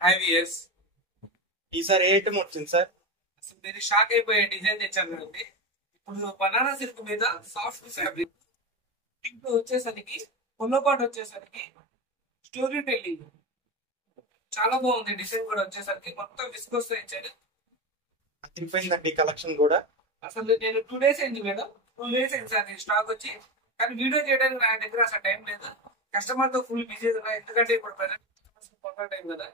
IVS. ఈసారి ఏ item వచ్చింది sir? అసలు మీరు షాక్ అయిపోయే డిజైన్ తెచ్చాను కదండి. ఇప్పుడు బనానా సిల్క్ మీద సాఫ్ట్ ఫ్యాబ్రిక్, ఇప్పుడు వచ్చేసరికి పొల్లో పాటు వచ్చేసరికి స్టోరీ టెల్లింగ్ చాలా బాగుంది. డిజైన్ కూడా వచ్చేసరికి మొత్తం విస్కోస్ తో ఇచ్చాడు. అయిపోయిందండి కలెక్షన్ కూడా. అసలు నేను 2 days అయింది మేడం, 2 days అయింది సార్ నేను స్టాక్ వచ్చి. కానీ వీడియో చేయడానికి నా దగ్గర అసలు టైం లేదు. కస్టమర్ తో ఫుల్ బిజీ ఉన్నా, ఎందుకంటే ఇప్పుడు ప్రజెంట్ టైం కదా,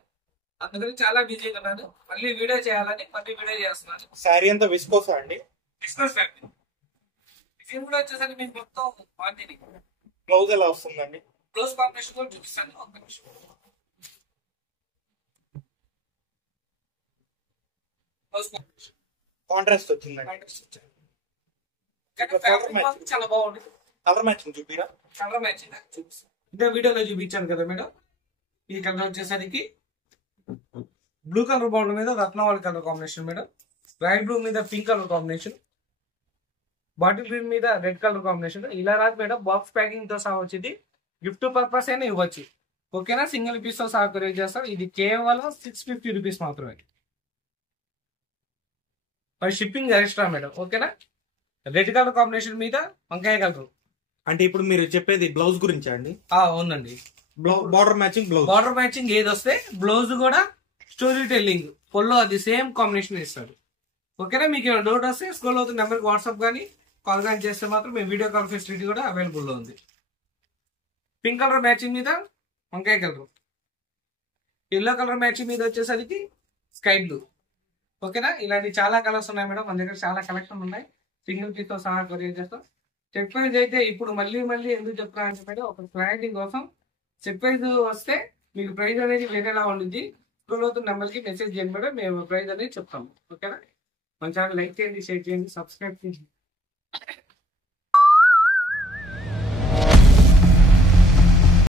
అందుకని చాలా బిజీగా ఉన్నాను. మళ్ళీ వీడియో చేయాలని మళ్ళీ వీడియో చేస్తున్నాను. శారీ అంతా విస్కోసా అండి? Viscose fabric. డిజైన్ కూడా వచ్చేసరికి మీకు మొత్తం బాగుంది. బ్లౌజ్ ఎలా వస్తుందండి? బ్లౌజ్ కాంబినేషన్ కూడా చూపిస్తాను, ఒక నిమిషం. కాంట్రాస్ట్ వచ్చిందండి. చాలా బాగుంది. కలర్ మ్యాచింగ్ చూపిరా? కలర్ మ్యాచింగ్ చూపిస్తాను. ఇంకా వీడియోలో చూపించాను కదా మేడం. ఈ కలర్ వచ్చేసరికి బ్లూ కలర్ బార్డర్ మీద Ratnavali colour combination madam. Royal blue మీద pink colour combination, bottle green మీద రెడ్ కలర్ కాంబినేషన్. ఇలా రాదు మేడం, బాక్స్ ప్యాకింగ్ తో సహా వచ్చింది. గిఫ్ట్ పర్పస్ అయినా ఇవ్వచ్చు. ఓకేనా? సింగిల్ పీస్ తో సహా కొరియర్ చేస్తారు. ఇది కేవలం 650 రూపీస్ మాత్రమే. మరి షిప్పింగ్ ఎక్స్ట్రా మేడం. ఓకేనా? రెడ్ కలర్ కాంబినేషన్ మీద వంకాయ కలర్. అంటే ఇప్పుడు మీరు చెప్పేది బ్లౌజ్ గురించా అండి? అవునండి. Border matching blouse. Border matching ఏది వస్తే బ్లౌజ్ కూడా స్టోరీ టెల్లింగ్ పొల్లో అది సేమ్ కాంబినేషన్ ఇస్తాడు. ఓకేనా? మీకు ఏమైనా డౌట్ వస్తే స్కూల్ అవుతున్న నెంబర్కి వాట్సాప్ కానీ కాల్ కానీ చేస్తే మాత్రం మేము వీడియో కాల్ ఫెసిలిటీ కూడా అవైలబుల్లో ఉంది. పింక్ కలర్ మ్యాచింగ్ మీద వంకాయ కలర్, ఎల్లో కలర్ మ్యాచింగ్ మీద వచ్చేసరికి స్కై బ్లూ. ఓకేనా? ఇలాంటి చాలా కలర్స్ ఉన్నాయి మేడం, మన దగ్గర చాలా కలెక్షన్ ఉన్నాయి. సింగిల్ పీస్ తో సహా కొరియర్ చేస్తాం. చెక్ ప్రైజ్ అయితే ఇప్పుడు మళ్ళీ ఎందుకు చెప్తా అంటే మేడం, ఒక క్లారిటీ కోసం చెక్ ప్రైజ్ వస్తే మీకు ప్రైజ్ అనేది వేరేలా ఉంటుంది. స్కూల్ అవుతున్న నెంబర్కి మెసేజ్ చేయండి మేడం, మేము ప్రైజ్ అనేది చెప్తాము. ఓకేనా? మన ఛానల్ లైక్ చేయండి, షేర్ చేయండి, సబ్స్క్రైబ్ చేయండి.